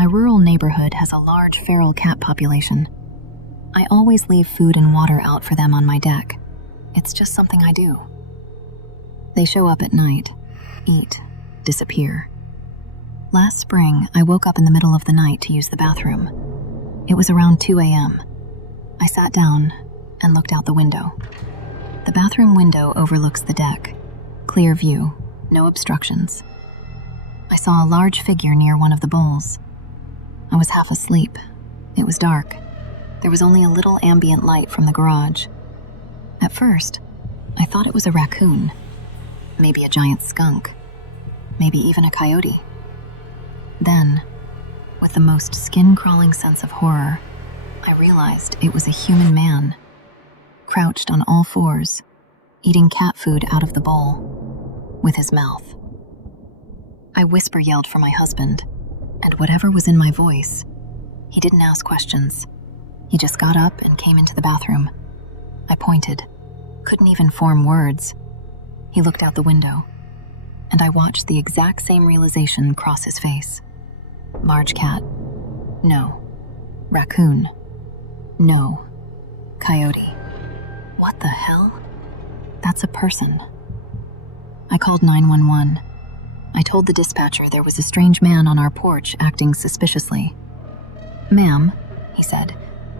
My rural neighborhood has a large feral cat population. I always leave food and water out for them on my deck. It's just something I do. They show up at night, eat, disappear. Last spring, I woke up in the middle of the night to use the bathroom. It was around 2 a.m. I sat down and looked out the window. The bathroom window overlooks the deck. Clear view, no obstructions. I saw a large figure near one of the bowls. I was half asleep. It was dark. There was only a little ambient light from the garage. At first, I thought it was a raccoon, maybe a giant skunk, maybe even a coyote. Then, with the most skin-crawling sense of horror, I realized it was a human man, crouched on all fours, eating cat food out of the bowl, with his mouth. I whisper-yelled for my husband, and whatever was in my voice, he didn't ask questions. He just got up and came into the bathroom. I pointed, couldn't even form words. He looked out the window, and I watched the exact same realization cross his face. Large cat. No. Raccoon. No. Coyote. What the hell? That's a person. I called 911. I told the dispatcher there was a strange man on our porch acting suspiciously. "Ma'am," he said,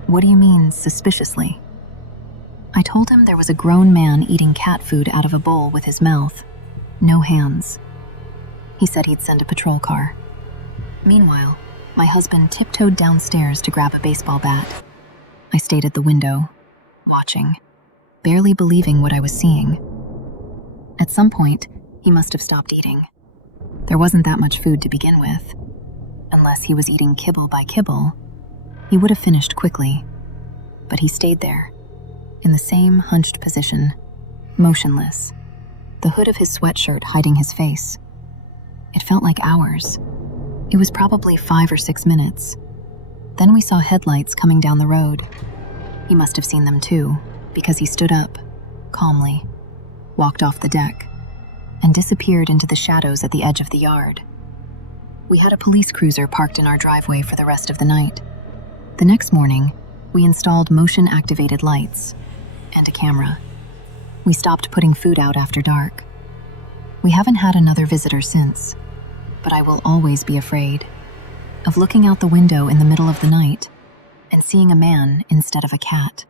"what do you mean, suspiciously?" I told him there was a grown man eating cat food out of a bowl with his mouth. No hands. He said he'd send a patrol car. Meanwhile, my husband tiptoed downstairs to grab a baseball bat. I stayed at the window, watching, barely believing what I was seeing. At some point, he must have stopped eating. There wasn't that much food to begin with. Unless he was eating kibble by kibble, he would have finished quickly. But he stayed there, in the same hunched position, motionless, the hood of his sweatshirt hiding his face. It felt like hours. It was probably 5 or 6 minutes. Then we saw headlights coming down the road. He must have seen them too, because he stood up, calmly, walked off the deck, and disappeared into the shadows at the edge of the yard. We had a police cruiser parked in our driveway for the rest of the night. The next morning, we installed motion-activated lights and a camera. We stopped putting food out after dark. We haven't had another visitor since, but I will always be afraid of looking out the window in the middle of the night and seeing a man instead of a cat.